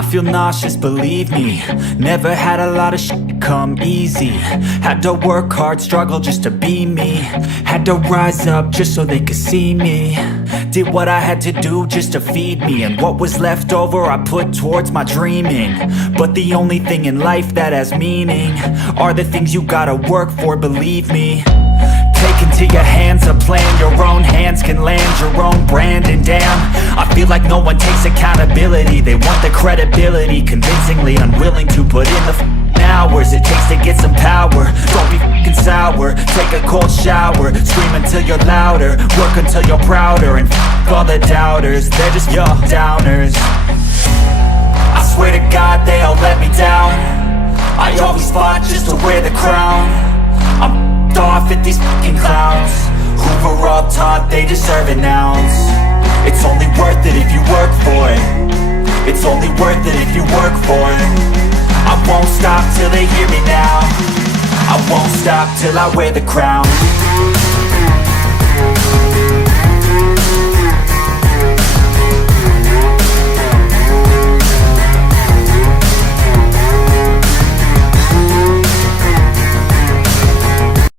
I feel nauseous, believe me. Never had a lot of shit come easy. Had to work hard, struggle just to be me. Had to rise up just so they could see me. Did what I had to do just to feed me, and what was left over I put towards my dreaming. But the only thing in life that has meaning are the things you gotta work for, believe me. Take into your hands a plan, your own hands can land your own brand. And damn, I feel like no one takes accountability. They want the credibility, convincingly unwilling to put in the hours it takes to get some power. Don't be f***ing sour, take a cold shower. Scream until you're louder, work until you're prouder. And f*** all the doubters, they're just your downers. I swear to God they all let me down. I always fought just to wear the crown. I'm off at these fucking clowns who were all taught they deserve an ounce. It's only worth it if you work for it. It's only worth it if you work for it. I won't stop till they hear me now. I won't stop till I wear the crown.